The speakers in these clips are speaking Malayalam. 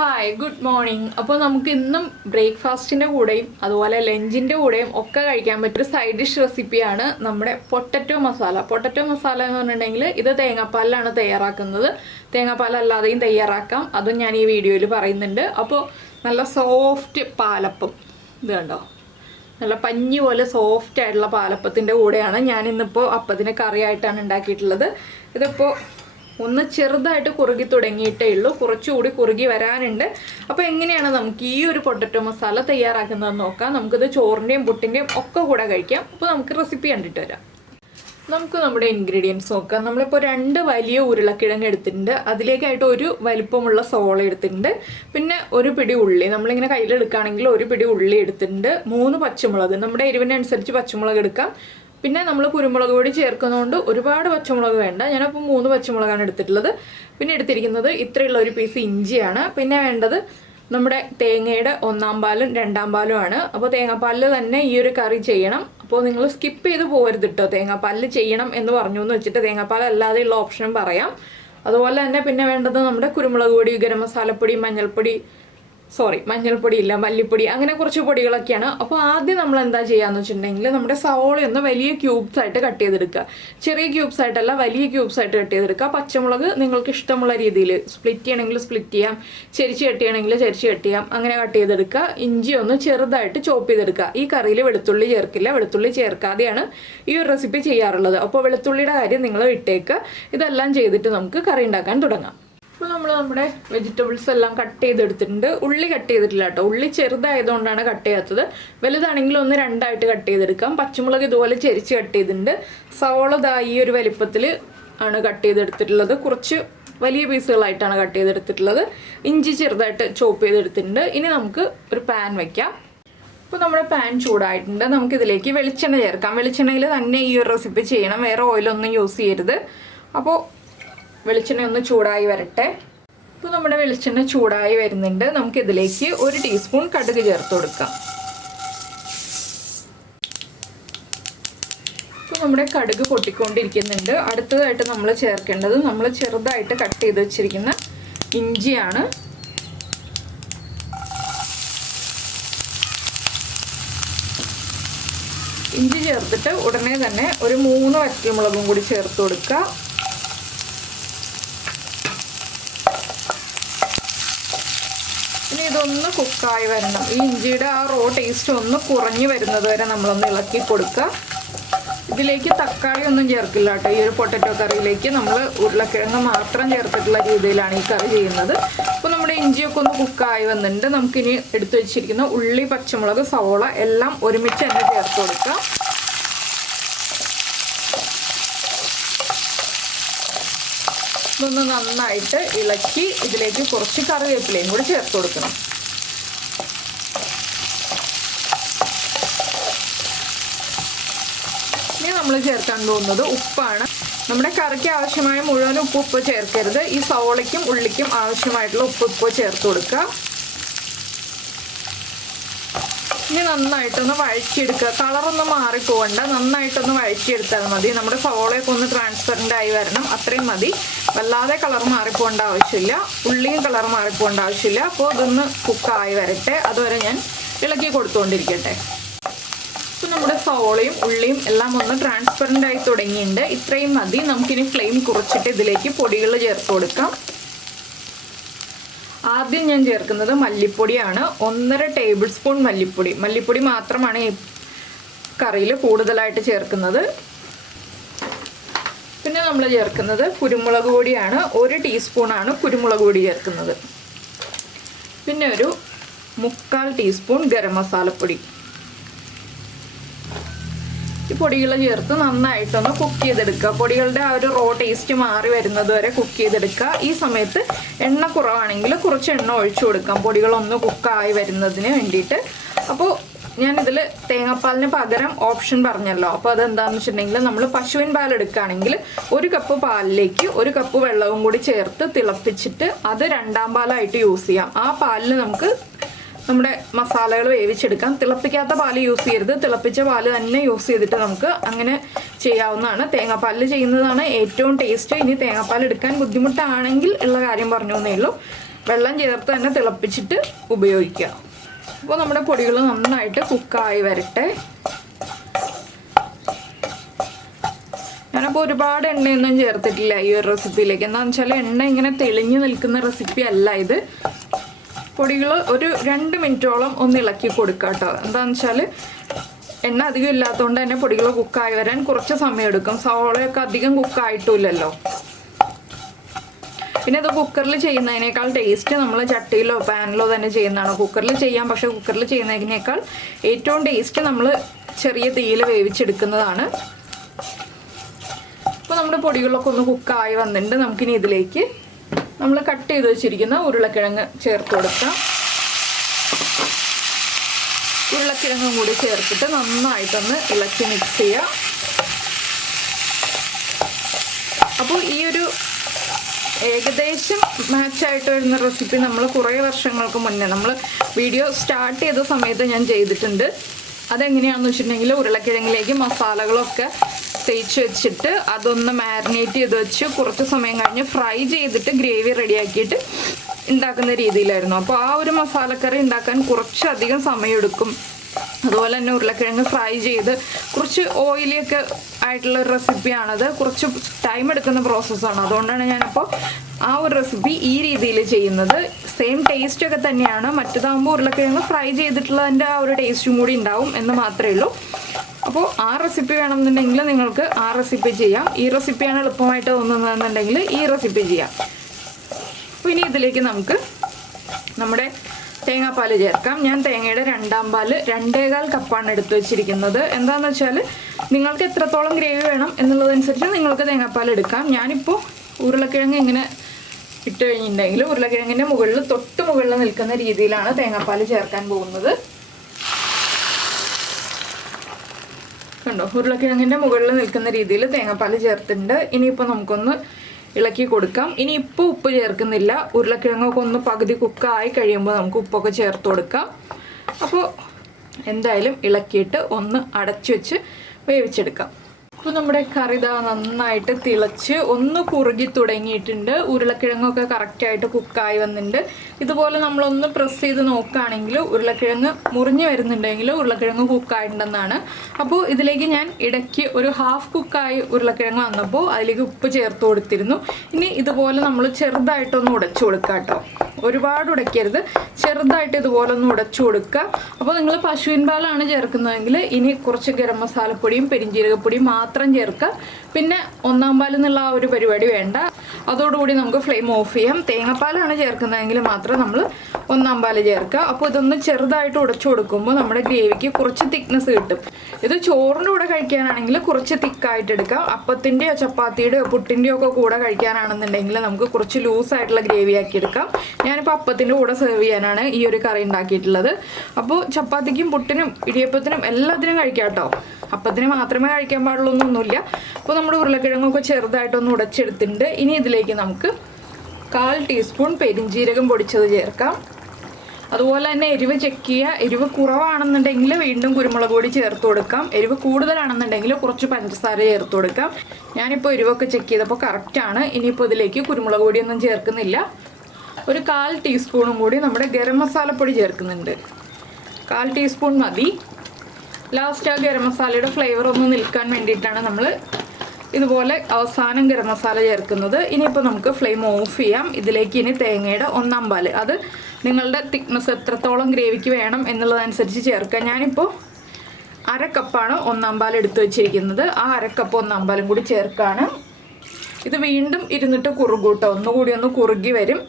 Hi good morning. അപ്പോൾ നമുക്ക് ഇന്നും ബ്രേക്ക്ഫാസ്റ്റിൻ്റെ കൂടെയും അതുപോലെ ലഞ്ചിൻ്റെ കൂടെയും ഒക്കെ കഴിക്കാൻ പറ്റിയ സൈഡ് ഡിഷ് റെസിപ്പിയാണ് നമ്മുടെ പൊട്ടറ്റോ മസാല. പൊട്ടറ്റോ മസാല എന്ന് പറഞ്ഞിട്ടുണ്ടെങ്കിൽ ഇത് തേങ്ങാപ്പാലിലാണ് തയ്യാറാക്കുന്നത്. തേങ്ങാപ്പാലല്ലാതെയും തയ്യാറാക്കാം, അതും ഞാൻ ഈ വീഡിയോയിൽ പറയുന്നുണ്ട്. അപ്പോൾ നല്ല സോഫ്റ്റ് പാലപ്പം, ഇത് കണ്ടോ, നല്ല പഞ്ഞി പോലെ സോഫ്റ്റ് ആയിട്ടുള്ള പാലപ്പത്തിൻ്റെ കൂടെയാണ് ഞാൻ ഇന്നിപ്പോൾ അപ്പത്തിന് കറിയായിട്ടാണ് ഉണ്ടാക്കിയിട്ടുള്ളത്. ഇതിപ്പോൾ ഒന്ന് ചെറുതായിട്ട് കുറുകി തുടങ്ങിയിട്ടേ ഉള്ളൂ, കുറച്ചുകൂടി കുറുകി വരാനുണ്ട്. അപ്പോൾ എങ്ങനെയാണ് നമുക്ക് ഈ ഒരു പൊട്ടറ്റോ മസാല തയ്യാറാക്കുന്നതെന്ന് നോക്കാം. നമുക്കിത് ചോറിൻ്റെയും പുട്ടിൻ്റെയും ഒക്കെ കൂടെ കഴിക്കാം. അപ്പോൾ നമുക്ക് റെസിപ്പി കണ്ടിട്ട് വരാം. നമുക്ക് നമ്മുടെ ഇൻഗ്രീഡിയൻസ് നോക്കാം. നമ്മളിപ്പോൾ 2 വലിയ ഉരുളക്കിഴങ്ങ് എടുത്തിട്ടുണ്ട്, അതിലേക്കായിട്ട് ഒരു വലിപ്പമുള്ള സോള എടുത്തിട്ടുണ്ട്, പിന്നെ ഒരു പിടി ഉള്ളി, നമ്മളിങ്ങനെ കയ്യിലെടുക്കുകയാണെങ്കിൽ ഒരു പിടി ഉള്ളി എടുത്തിട്ടുണ്ട്, 3 പച്ചമുളക്, നമ്മുടെ എരിവിനനുസരിച്ച് പച്ചമുളക് എടുക്കാം. പിന്നെ നമ്മൾ കുരുമുളക് പൊടി ചേർക്കുന്നതുകൊണ്ട് ഒരുപാട് പച്ചമുളക് വേണ്ട, ഞാനപ്പോൾ 3 പച്ചമുളകാണ് എടുത്തിട്ടുള്ളത്. പിന്നെ എടുത്തിരിക്കുന്നത് ഇത്രയുള്ള ഒരു പീസ് ഇഞ്ചിയാണ്. പിന്നെ വേണ്ടത് നമ്മുടെ തേങ്ങയുടെ 1-ാം പാലും 2-ാം പാലുമാണ്. അപ്പോൾ തേങ്ങാപ്പാലിൽ തന്നെ ഈ ഒരു കറി ചെയ്യണം. അപ്പോൾ നിങ്ങൾ സ്കിപ്പ് ചെയ്ത് പോകരുത് കേട്ടോ, തേങ്ങാപ്പാലിൽ ചെയ്യണം എന്ന് പറഞ്ഞു എന്ന് വെച്ചിട്ട് തേങ്ങാപ്പാൽ അല്ലാതെയുള്ള ഓപ്ഷനും പറയാം. അതുപോലെ തന്നെ പിന്നെ വേണ്ടത് നമ്മുടെ കുരുമുളക് പൊടി, ഗരം മസാലപ്പൊടി, മഞ്ഞൾപ്പൊടി ഇല്ല, മല്ലിപ്പൊടി, അങ്ങനെ കുറച്ച് പൊടികളൊക്കെയാണ്. അപ്പോൾ ആദ്യം നമ്മൾ എന്താ ചെയ്യാന്ന് വെച്ചിട്ടുണ്ടെങ്കിൽ നമ്മുടെ സവോളയൊന്ന് വലിയ ക്യൂബ്സ് ആയിട്ട് കട്ട് ചെയ്തെടുക്കുക. ചെറിയ ക്യൂബ്സ് ആയിട്ടല്ല, വലിയ ക്യൂബ്സ് ആയിട്ട് കട്ട് ചെയ്തെടുക്കുക. പച്ചമുളക് നിങ്ങൾക്ക് ഇഷ്ടമുള്ള രീതിയിൽ സ്പ്ലിറ്റ് ചെയ്യണമെങ്കിൽ സ്പ്ലിറ്റ് ചെയ്യാം, ചെരിച്ച് കട്ട് ചെയ്യണമെങ്കിൽ ചെരിച്ച് കട്ട് ചെയ്യാം, അങ്ങനെ കട്ട് ചെയ്തെടുക്കുക. ഇഞ്ചി ഒന്ന് ചെറുതായിട്ട് ചോപ്പ് ചെയ്തെടുക്കുക. ഈ കറിയിൽ വെളുത്തുള്ളി ചേർക്കില്ല, വെളുത്തുള്ളി ചേർക്കാതെയാണ് ഈ ഒരു റെസിപ്പി ചെയ്യാറുള്ളത്. അപ്പോൾ വെളുത്തുള്ളിയുടെ കാര്യം നിങ്ങൾ വിട്ടേക്കുക. ഇതെല്ലാം ചെയ്തിട്ട് നമുക്ക് കറി ഉണ്ടാക്കാൻ തുടങ്ങാം. ഇപ്പോൾ നമ്മൾ നമ്മുടെ വെജിറ്റബിൾസ് എല്ലാം കട്ട് ചെയ്തെടുത്തിട്ടുണ്ട്. ഉള്ളി കട്ട് ചെയ്തിട്ടില്ല കേട്ടോ, ഉള്ളി ചെറുതായതുകൊണ്ടാണ് കട്ട് ചെയ്യാത്തത്. വലുതാണെങ്കിൽ 1-2 കട്ട് ചെയ്തെടുക്കാം. പച്ചമുളക് ഇതുപോലെ ചെരിച്ച് കട്ട് ചെയ്തിട്ടുണ്ട്. സവോള ഈ ഒരു വലിപ്പത്തിൽ ആണ് കട്ട് ചെയ്തെടുത്തിട്ടുള്ളത്, കുറച്ച് വലിയ പീസുകളായിട്ടാണ് കട്ട് ചെയ്തെടുത്തിട്ടുള്ളത്. ഇഞ്ചി ചെറുതായിട്ട് ചോപ്പ് ചെയ്തെടുത്തിട്ടുണ്ട്. ഇനി നമുക്ക് ഒരു പാൻ വയ്ക്കാം. ഇപ്പോൾ നമ്മുടെ പാൻ ചൂടായിട്ടുണ്ട്, നമുക്കിതിലേക്ക് വെളിച്ചെണ്ണ ചേർക്കാം. വെളിച്ചെണ്ണയിൽ തന്നെ ഈ ഒരു റെസിപ്പി ചെയ്യണം, വേറെ ഓയിലൊന്നും യൂസ് ചെയ്യരുത്. അപ്പോൾ വെളിച്ചെണ്ണ ഒന്ന് ചൂടായി വരട്ടെ. ഇപ്പോൾ നമ്മുടെ വെളിച്ചെണ്ണ ചൂടായി വരുന്നുണ്ട്. നമുക്കിതിലേക്ക് 1 ടീസ്പൂൺ കടുക് ചേർത്ത് കൊടുക്കാം. ഇപ്പോൾ നമ്മുടെ കടുക് പൊട്ടിക്കൊണ്ടിരിക്കുന്നുണ്ട്. അടുത്തതായിട്ട് നമ്മൾ ചേർക്കേണ്ടത് നമ്മൾ ചെറുതായിട്ട് കട്ട് ചെയ്ത് വെച്ചിരിക്കുന്ന ഇഞ്ചിയാണ്. ഇഞ്ചി ചേർത്തിട്ട് ഉടനെ തന്നെ ഒരു 3 വറ്റൽമുളകും കൂടി ചേർത്ത് കൊടുക്കുക. ഇനി ഇതൊന്ന് കുക്കായി വരണം. ഈ ഇഞ്ചിയുടെ ആ റോ ടേസ്റ്റ് ഒന്ന് കുറഞ്ഞു വരുന്നത് വരെ നമ്മളൊന്ന് ഇളക്കി കൊടുക്കുക. ഇതിലേക്ക് തക്കാളി ഒന്നും ചേർക്കില്ല കേട്ടോ. ഈ ഒരു പൊട്ടറ്റോ കറിയിലേക്ക് നമ്മൾ ഉരുളക്കിഴങ്ങ് മാത്രം ചേർത്തിട്ടുള്ള രീതിയിലാണ് ഈ കറി ചെയ്യുന്നത്. അപ്പോൾ നമ്മുടെ ഇഞ്ചിയൊക്കെ ഒന്ന് കുക്കായി വന്നിട്ടുണ്ട്. നമുക്കിനി എടുത്തു വെച്ചിരിക്കുന്ന ഉള്ളി, പച്ചമുളക്, സവോള എല്ലാം ഒരുമിച്ച് തന്നെ ചേർത്ത് കൊടുക്കുക. ഇതൊന്ന് നന്നായിട്ട് ഇളക്കി ഇതിലേക്ക് കുറച്ച് കറിവേപ്പിലയും കൂടി ചേർത്ത് കൊടുക്കണം. ഇനി നമ്മൾ ചേർക്കാൻ പോകുന്നത് ഉപ്പാണ്. നമ്മുടെ കറിക്ക് ആവശ്യമായ മുഴുവൻ ഉപ്പ് ചേർക്കരുത്. ഈ സവോളയ്ക്കും ഉള്ളിക്കും ആവശ്യമായിട്ടുള്ള ഉപ്പ് ചേർത്ത് കൊടുക്കുക. ഇനി നന്നായിട്ടൊന്ന് വഴറ്റിയെടുക്കുക. കളറൊന്നും മാറിപ്പോകണ്ട, നന്നായിട്ടൊന്ന് വഴറ്റിയെടുത്താൽ മതി. നമ്മുടെ സവോളയൊക്കെ ഒന്ന് ട്രാൻസ്പെറൻ്റ് ആയി വരണം, അത്രയും മതി. വല്ലാതെ കളർ മാറിപ്പോകേണ്ട ആവശ്യമില്ല, ഉള്ളിയും കളർ മാറിപ്പോകേണ്ട ആവശ്യമില്ല. അപ്പോൾ ഇതൊന്ന് കുക്കായി വരട്ടെ, അതുവരെ ഞാൻ ഇളക്കി കൊടുത്തുകൊണ്ടിരിക്കട്ടെ. ഇപ്പോൾ നമ്മുടെ സവോളയും ഉള്ളിയും എല്ലാം ഒന്ന് ട്രാൻസ്പെറൻ്റ് ആയി തുടങ്ങിയിട്ടുണ്ട്. ഇത്രയും മതി. നമുക്കിനി ഫ്ലെയിം കുറച്ചിട്ട് ഇതിലേക്ക് പൊടികൾ ചേർത്ത് കൊടുക്കാം. ആദ്യം ഞാൻ ചേർക്കുന്നത് മല്ലിപ്പൊടിയാണ്. 1.5 ടേബിൾ സ്പൂൺ മല്ലിപ്പൊടി മാത്രമാണ് ഈ കറിയിൽ കൂടുതലായിട്ട് ചേർക്കുന്നത്. പിന്നെ നമ്മൾ ചേർക്കുന്നത് കുരുമുളക് പൊടിയാണ്. 1 ടീസ്പൂണാണ് കുരുമുളക് പൊടി ചേർക്കുന്നത്. പിന്നെ ഒരു 3/4 ടീസ്പൂൺ ഗരം മസാലപ്പൊടി. ഈ പൊടികൾ ചേർത്ത് നന്നായിട്ടൊന്ന് കുക്ക് ചെയ്തെടുക്കുക. പൊടികളുടെ ആ ഒരു റോ ടേസ്റ്റ് മാറി വരുന്നത് വരെ കുക്ക് ചെയ്തെടുക്കുക. ഈ സമയത്ത് എണ്ണ കുറവാണെങ്കിൽ കുറച്ച് എണ്ണ ഒഴിച്ചു കൊടുക്കാം, പൊടികളൊന്ന് കുക്കായി വരുന്നതിന് വേണ്ടിയിട്ട്. അപ്പോൾ ഞാനിതിൽ തേങ്ങാപ്പാലിന് പകരം ഓപ്ഷൻ പറഞ്ഞല്ലോ. അപ്പോൾ അതെന്താണെന്ന് വെച്ചിട്ടുണ്ടെങ്കിൽ നമ്മൾ പശുവിൻ പാൽ എടുക്കുകയാണെങ്കിൽ 1 കപ്പ് പാലിലേക്ക് 1 കപ്പ് വെള്ളവും കൂടി ചേർത്ത് തിളപ്പിച്ചിട്ട് അത് 2-ാം പാലായിട്ട് യൂസ് ചെയ്യാം. ആ പാലിൽ നമുക്ക് നമ്മുടെ മസാലകൾ വേവിച്ചെടുക്കാം. തിളപ്പിക്കാത്ത പാല് യൂസ് ചെയ്യരുത്, തിളപ്പിച്ച പാല് തന്നെ യൂസ് ചെയ്തിട്ട് നമുക്ക് അങ്ങനെ ചെയ്യാവുന്നതാണ്. തേങ്ങാപ്പാലിൽ ചെയ്യുന്നതാണ് ഏറ്റവും ടേസ്റ്റ്. ഇനി തേങ്ങാപ്പാൽ എടുക്കാൻ ബുദ്ധിമുട്ടാണെങ്കിൽ ഉള്ള കാര്യം പറഞ്ഞു എന്നേ ഉള്ളൂ. വെള്ളം ചേർത്ത് തന്നെ തിളപ്പിച്ചിട്ട് ഉപയോഗിക്കുക. അപ്പോൾ നമ്മുടെ പൊടികൾ നന്നായിട്ട് കുക്കായി വരട്ടെ. ഞാനപ്പോൾ ഒരുപാട് എണ്ണയൊന്നും ചേർത്തിട്ടില്ല ഈ ഒരു റെസിപ്പിയിലേക്ക്. എന്താണെന്ന് വെച്ചാൽ എണ്ണ ഇങ്ങനെ തെളിഞ്ഞു നിൽക്കുന്ന റെസിപ്പി അല്ല ഇത്. പൊടികൾ ഒരു 2 മിനിറ്റോളം ഒന്ന് ഇളക്കി കൊടുക്കുക കേട്ടോ. എന്താണെന്ന് വെച്ചാൽ എണ്ണ അധികം ഇല്ലാത്തതുകൊണ്ട് തന്നെ പൊടികൾ കുക്കായി വരാൻ കുറച്ച് സമയം എടുക്കും. സവോളയൊക്കെ അധികം കുക്കായിട്ടില്ലല്ലോ. പിന്നെ ഇത് കുക്കറിൽ ചെയ്യുന്നതിനേക്കാൾ ടേസ്റ്റ് നമ്മൾ ചട്ടിയിലോ പാനിലോ തന്നെ ചെയ്യുന്നതാണ്. കുക്കറിൽ ചെയ്യാം, പക്ഷെ കുക്കറിൽ ചെയ്യുന്നതിനേക്കാൾ ഏറ്റവും ടേസ്റ്റ് നമ്മൾ ചെറിയ തീയിൽ വേവിച്ചെടുക്കുന്നതാണ്. അപ്പോൾ നമ്മുടെ പൊടികളൊക്കെ ഒന്ന് കുക്കായി വന്നിട്ടുണ്ട്. നമുക്കിനി ഇതിലേക്ക് നമ്മൾ കട്ട് ചെയ്ത് വെച്ചിരിക്കുന്ന ഉരുളക്കിഴങ്ങ് ചേർത്ത് കൊടുക്കാം. ഉരുളക്കിഴങ്ങും കൂടി ചേർത്തിട്ട് നന്നായിട്ടൊന്ന് ഇളക്കി മിക്സ് ചെയ്യുക. അപ്പോൾ ഈ ഒരു ഏകദേശം മാച്ചായിട്ട് വരുന്ന റെസിപ്പി നമ്മൾ കുറേ വർഷങ്ങൾക്ക് മുന്നേ നമ്മൾ വീഡിയോ സ്റ്റാർട്ട് ചെയ്ത സമയത്ത് ഞാൻ ചെയ്തിട്ടുണ്ട്. അതെങ്ങനെയാണെന്ന് വെച്ചിട്ടുണ്ടെങ്കിൽ ഉരുളക്കിഴങ്ങിലേക്ക് മസാലകളൊക്കെ തേച്ച് വെച്ചിട്ട് അതൊന്ന് മാരിനേറ്റ് ചെയ്ത് വെച്ച് കുറച്ച് സമയം കഴിഞ്ഞ് ഫ്രൈ ചെയ്തിട്ട് ഗ്രേവി റെഡിയാക്കിയിട്ട് ഉണ്ടാക്കുന്ന രീതിയിലായിരുന്നു. അപ്പോൾ ആ ഒരു മസാലക്കറി ഉണ്ടാക്കാൻ കുറച്ചധികം സമയമെടുക്കും. അതുപോലെ തന്നെ ഉരുളക്കിഴങ്ങ് ഫ്രൈ ചെയ്ത് കുറച്ച് ഓയിലിയൊക്കെ ആയിട്ടുള്ള ഒരു റെസിപ്പിയാണത്. കുറച്ച് ടൈം എടുക്കുന്ന പ്രോസസ്സാണ്. അതുകൊണ്ടാണ് ഞാനിപ്പോൾ ആ ഒരു റെസിപ്പി ഈ രീതിയിൽ ചെയ്യുന്നത്. സെയിം ടേസ്റ്റ് ഒക്കെ തന്നെയാണ്. മറ്റേതാകുമ്പോൾ ഉരുളക്കിഴങ്ങ് ഫ്രൈ ചെയ്തിട്ടുള്ളതിൻ്റെ ആ ഒരു ടേസ്റ്റും കൂടി ഉണ്ടാവും എന്ന് മാത്രമേ ഉള്ളൂ. അപ്പോൾ ആ റെസിപ്പി വേണമെന്നുണ്ടെങ്കിൽ നിങ്ങൾക്ക് ആ റെസിപ്പി ചെയ്യാം. ഈ റെസിപ്പിയാണ് എളുപ്പമായിട്ട് തോന്നുന്നതെന്നുണ്ടെങ്കിൽ ഈ റെസിപ്പി ചെയ്യാം. അപ്പോൾ ഇനി ഇതിലേക്ക് നമുക്ക് നമ്മുടെ തേങ്ങാപ്പാൽ ചേർക്കാം. ഞാൻ തേങ്ങയുടെ 2ാം പാൽ 2.25 കപ്പാണ് എടുത്തു വെച്ചിരിക്കുന്നത്. എന്താണെന്ന് വെച്ചാൽ നിങ്ങൾക്ക് എത്രത്തോളം ഗ്രേവി വേണം എന്നുള്ളതനുസരിച്ച് നിങ്ങൾക്ക് തേങ്ങാപ്പാൽ എടുക്കാം. ഞാനിപ്പോൾ ഉരുളക്കിഴങ്ങ് ഇങ്ങനെ ഇട്ട് കഴിഞ്ഞിട്ടുണ്ടെങ്കിൽ ഉരുളക്കിഴങ്ങിൻ്റെ തൊട്ട് മുകളിൽ നിൽക്കുന്ന രീതിയിലാണ് തേങ്ങാപ്പാൽ ചേർക്കാൻ പോകുന്നത്. കണ്ടോ, ഉരുളക്കിഴങ്ങിൻ്റെ മുകളിൽ നിൽക്കുന്ന രീതിയിൽ തേങ്ങാപ്പാൽ ചേർത്തിട്ടുണ്ട്. ഇനിയിപ്പോൾ നമുക്കൊന്ന് ഇളക്കി കൊടുക്കാം. ഇനി ഇപ്പോൾ ഉപ്പ് ചേർക്കുന്നില്ല. ഉരുളക്കിഴങ്ങൊക്കെ ഒന്ന് പകുതി കുക്കായി കഴിയുമ്പോൾ നമുക്ക് ഉപ്പൊക്കെ ചേർത്ത് കൊടുക്കാം. അപ്പോൾ എന്തായാലും ഇളക്കിയിട്ട് ഒന്ന് അടച്ചു വെച്ച് വേവിച്ചെടുക്കാം. അപ്പോൾ നമ്മുടെ കറി ഇതാ നന്നായിട്ട് തിളച്ച് ഒന്ന് കുറുകി തുടങ്ങിയിട്ടുണ്ട്. ഉരുളക്കിഴങ്ങൊക്കെ കറക്റ്റായിട്ട് കുക്കായി വന്നിട്ടുണ്ട്. ഇതുപോലെ നമ്മളൊന്ന് പ്രസ് ചെയ്ത് നോക്കുകയാണെങ്കിൽ ഉരുളക്കിഴങ്ങ് മുറിഞ്ഞ് വരുന്നുണ്ടെങ്കിൽ ഉരുളക്കിഴങ്ങ് കുക്കായിട്ടുണ്ടെന്നാണ്. അപ്പോൾ ഇതിലേക്ക് ഞാൻ ഇടയ്ക്ക് ഒരു ഹാഫ് കുക്കായി ഉരുളക്കിഴങ്ങ് വന്നപ്പോൾ അതിലേക്ക് ഉപ്പ് ചേർത്ത് കൊടുത്തിരുന്നു. ഇനി ഇതുപോലെ നമ്മൾ ചെറുതായിട്ടൊന്ന് ഉടച്ചു കൊടുക്കുക കേട്ടോ. ഒരുപാട് ഉടയ്ക്കരുത്, ചെറുതായിട്ട് ഇതുപോലെ ഒന്ന് ഉടച്ചു കൊടുക്കുക. അപ്പോൾ നിങ്ങൾ പശുവിൻ പാലാണ് ചേർക്കുന്നതെങ്കിൽ ഇനി കുറച്ച് ഗരം മസാലപ്പൊടിയും പെരിഞ്ജീരകപ്പൊടിയും മാത്രം ചേർക്കുക. പിന്നെ 1ാം പാൽ എന്നുള്ള ആ ഒരു പരിപാടി വേണ്ട. അതോടുകൂടി നമുക്ക് ഫ്ലെയിം ഓഫ് ചെയ്യാം. തേങ്ങാപ്പാലാണ് ചേർക്കുന്നതെങ്കിൽ മാത്രം നമ്മൾ 1ാം പാൽ ചേർക്കുക. അപ്പോൾ ഇതൊന്ന് ചെറുതായിട്ട് ഉടച്ചു കൊടുക്കുമ്പോൾ നമ്മുടെ ഗ്രേവിക്ക് കുറച്ച് തിക്നെസ് കിട്ടും. ഇത് ചോറിൻ്റെ കൂടെ കഴിക്കാനാണെങ്കിൽ കുറച്ച് തിക്കായിട്ട് എടുക്കാം. അപ്പത്തിൻ്റെയോ ചപ്പാത്തിയുടെയോ പുട്ടിൻ്റെയോ ഒക്കെ കൂടെ കഴിക്കാനാണെന്നുണ്ടെങ്കിൽ നമുക്ക് കുറച്ച് ലൂസായിട്ടുള്ള ഗ്രേവി ആക്കി എടുക്കാം. ഞാനിപ്പോൾ അപ്പത്തിൻ്റെ കൂടെ സെർവ് ചെയ്യാനാണ് ഈ ഒരു കറി ഉണ്ടാക്കിയിട്ടുള്ളത്. അപ്പോൾ ചപ്പാത്തിക്കും പുട്ടിനും ഇടിയപ്പത്തിനും എല്ലാത്തിനും കഴിക്കാം കേട്ടോ. അപ്പത്തിന് മാത്രമേ കഴിക്കാൻ പാടുള്ളൂ എന്നൊന്നുമില്ല. അപ്പോൾ നമ്മുടെ ഉരുളക്കിഴങ്ങൊക്കെ ചെറുതായിട്ടൊന്ന് ഉടച്ചെടുത്തിട്ടുണ്ട്. ഇനി ഇതിലേക്ക് നമുക്ക് 1/4 ടീസ്പൂൺ പെരിഞ്ജീരകം പൊടിച്ചത് ചേർക്കാം. അതുപോലെ തന്നെ എരിവ് ചെക്ക് ചെയ്യുക. എരിവ് കുറവാണെന്നുണ്ടെങ്കിൽ വീണ്ടും കുരുമുളക് പൊടി ചേർത്ത് കൊടുക്കാം. എരിവ് കൂടുതലാണെന്നുണ്ടെങ്കിൽ കുറച്ച് പഞ്ചസാര ചേർത്ത് കൊടുക്കാം. ഞാനിപ്പോൾ എരിവൊക്കെ ചെക്ക് ചെയ്തപ്പോൾ കറക്റ്റാണ്. ഇനിയിപ്പോൾ ഇതിലേക്ക് കുരുമുളക് പൊടിയൊന്നും ചേർക്കുന്നില്ല. ഒരു 1/4 ടീസ്പൂണും കൂടി നമ്മുടെ ഗരം മസാലപ്പൊടി ചേർക്കുന്നുണ്ട്. 1/4 ടീസ്പൂൺ മതി. ലാസ്റ്റ് ആ ഗരം മസാലയുടെ ഫ്ലേവർ ഒന്ന് നിൽക്കാൻ വേണ്ടിയിട്ടാണ് നമ്മൾ ഇതുപോലെ അവസാനം ഗരം മസാല ചേർക്കുന്നത്. ഇനിയിപ്പോൾ നമുക്ക് ഫ്ലെയിം ഓഫ് ചെയ്യാം. ഇതിലേക്ക് ഇനി തേങ്ങയുടെ 1ാം പാൽ, അത് നിങ്ങളുടെ തിക്നെസ് എത്രത്തോളം ഗ്രേവിക്ക് വേണം എന്നുള്ളതനുസരിച്ച് ചേർക്കാം. ഞാനിപ്പോൾ 1/2 കപ്പാണ് 1ാം പാൽ എടുത്ത് വെച്ചിരിക്കുന്നത്. ആ 1/2 കപ്പ് 1ാം പാലും കൂടി ചേർക്കാണ്. ഇത് വീണ്ടും ഇരുന്നിട്ട് കുറുകൂട്ടോ. ഒന്നുകൂടി ഒന്ന് കുറുകി വരും.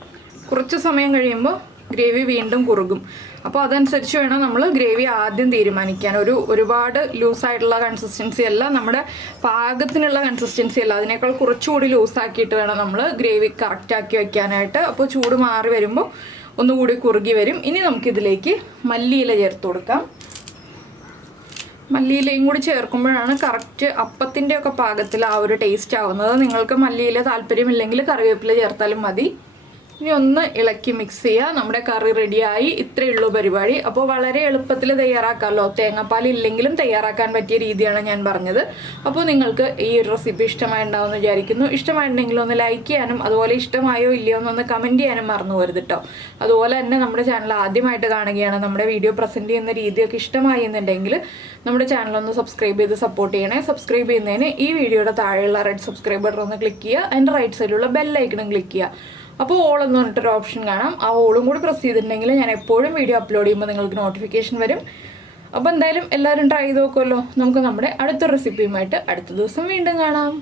കുറച്ച് സമയം കഴിയുമ്പോൾ ഗ്രേവി വീണ്ടും കുറുകും. അപ്പോൾ അതനുസരിച്ച് വേണം നമ്മൾ ഗ്രേവി ആദ്യം തീരുമാനിക്കാൻ. ഒരുപാട് ലൂസായിട്ടുള്ള കൺസിസ്റ്റൻസി അല്ല, നമ്മുടെ പാകത്തിനുള്ള കൺസിസ്റ്റൻസി അല്ല, അതിനേക്കാൾ കുറച്ചുകൂടി ലൂസാക്കിയിട്ട് വേണം നമ്മൾ ഗ്രേവി കറക്റ്റാക്കി വയ്ക്കാനായിട്ട്. അപ്പോൾ ചൂട് മാറി വരുമ്പോൾ ഒന്നുകൂടി കുറുകി വരും. ഇനി നമുക്കിതിലേക്ക് മല്ലിയില ചേർത്ത് കൊടുക്കാം. മല്ലിയിലയും കൂടി ചേർക്കുമ്പോഴാണ് കറക്റ്റ് അപ്പത്തിൻ്റെയൊക്കെ പാകത്തിൽ ആ ഒരു ടേസ്റ്റ് ആവുന്നത്. നിങ്ങൾക്ക് മല്ലിയില താല്പര്യമില്ലെങ്കിൽ കറിവേപ്പില ചേർത്താലും മതി. ഇനി ഒന്ന് ഇളക്കി മിക്സ് ചെയ്യുക. നമ്മുടെ കറി റെഡിയായി. ഇത്രയേ ഉള്ളൂ പരിപാടി. അപ്പോൾ വളരെ എളുപ്പത്തിൽ തയ്യാറാക്കാമല്ലോ. തേങ്ങാപ്പാൽ ഇല്ലെങ്കിലും തയ്യാറാക്കാൻ പറ്റിയ രീതിയാണ് ഞാൻ പറഞ്ഞത്. അപ്പോൾ നിങ്ങൾക്ക് ഈ ഒരു റെസിപ്പി ഇഷ്ടമായിട്ടുണ്ടാവുമെന്ന് വിചാരിക്കുന്നു. ഇഷ്ടമായിട്ടുണ്ടെങ്കിൽ ഒന്ന് ലൈക്ക് ചെയ്യാനും അതുപോലെ ഇഷ്ടമായോ ഇല്ലയോ എന്നൊന്ന് കമൻറ്റ് ചെയ്യാനും മറന്നു പോരുത് കേട്ടോ. അതുപോലെ തന്നെ നമ്മുടെ ചാനൽ ആദ്യമായിട്ട് കാണുകയാണ്, നമ്മുടെ വീഡിയോ പ്രസൻറ്റ് ചെയ്യുന്ന രീതിയൊക്കെ ഇഷ്ടമായി എന്നുണ്ടെങ്കിൽ നമ്മുടെ ചാനലൊന്ന് സബ്സ്ക്രൈബ് ചെയ്ത് സപ്പോർട്ട് ചെയ്യണേ. സബ്സ്ക്രൈബ് ചെയ്യുന്നതിന് ഈ വീഡിയോയുടെ താഴെയുള്ള റെഡ് സബ്സ്ക്രൈബ് ബട്ടൺ ഒന്ന് ക്ലിക്ക് ചെയ്യുക. അതിൻ്റെ റൈറ്റ് സൈഡിലുള്ള ബെല്ലൈക്കണും ക്ലിക്ക് ചെയ്യുക. അപ്പോൾ ഓൾ എന്ന് പറഞ്ഞിട്ടൊരു ഓപ്ഷൻ കാണാം. ആ ഓളും കൂടി പ്രസ് ചെയ്തിട്ടുണ്ടെങ്കിൽ ഞാൻ എപ്പോഴും വീഡിയോ അപ്ലോഡ് ചെയ്യുമ്പോൾ നിങ്ങൾക്ക് നോട്ടിഫിക്കേഷൻ വരും. അപ്പോൾ എന്തായാലും എല്ലാവരും ട്രൈ ചെയ്ത് നോക്കുമല്ലോ. നമുക്ക് നമ്മുടെ അടുത്ത റെസിപ്പിയുമായിട്ട് അടുത്ത ദിവസം വീണ്ടും കാണാം.